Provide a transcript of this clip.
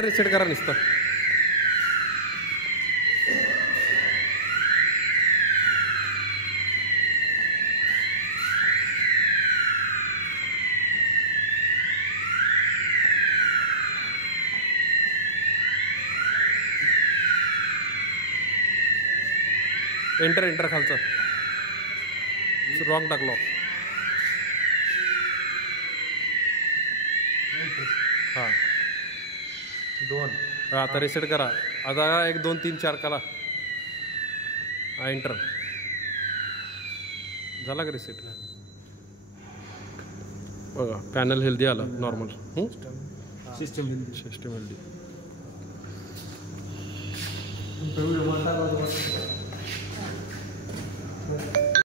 रिसेट करा नुसतं. एंटर खालचं रॉंग टाकलो. हां 2 आता रिसेट करा. आता 1 2 3 4 करा. हा एंटर झाला का रिसेट. बघा पॅनल हेल्दी आलं नॉर्मल. System healthy.